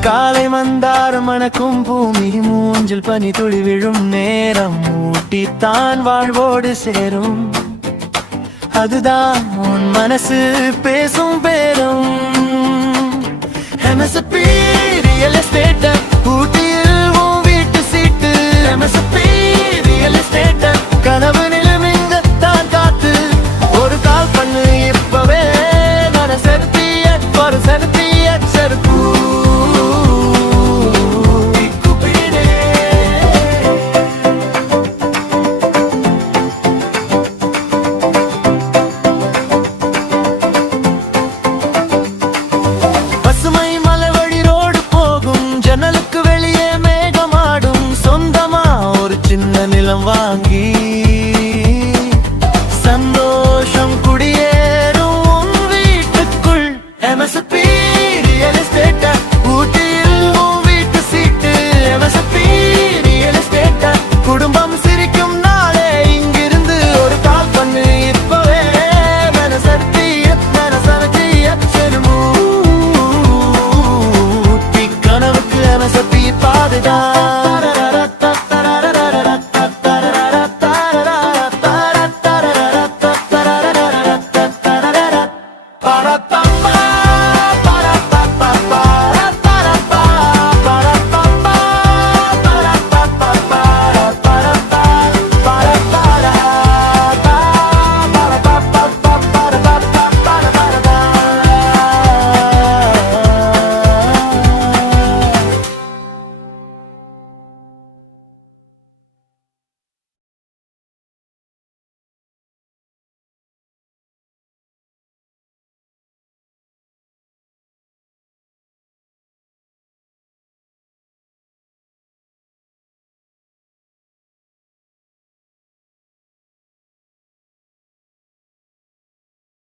காலை மந்தாரம் மணக்கும் பூமி மூஞ்சில் பனி துளி விழும் நேரம் ஊட்டித்தான் வாழ்வோடு சேரும். அதுதான் உன் மனசு பேசும் பேரும். MSP ரியல் எஸ்டேட் ஊட்டியில் உன் வீட்டு சீட்டு. MSP ரியல் எஸ்டேட் கனவு நிலமிங்க தான் காத்து. ஒரு கால் பண்ணு இப்பவே நான் செலுத்திய ஒரு செலுத்திய செருப்பு. ஜன்னலுக்கு வெளியே மேகமாடும். சொந்தமா ஒரு சின்ன நிலம் வாங்கி சந்தோஷம் குடியேறும் உன் வீட்டுக்குள். MSP ரியல் எஸ்டேட் ஊட்டியில் உன் வீட்டு சீட்டு. MSP ரியல் எஸ்டேட் குடும்பம் சிரிக்கும் நாளே இங்கிருந்து ஒரு கால் பண்ணு இப்பவே. மனசர்த்திய மனசனத்திய செருமூ கனவுக்கு MSP பாதுகாப்பு.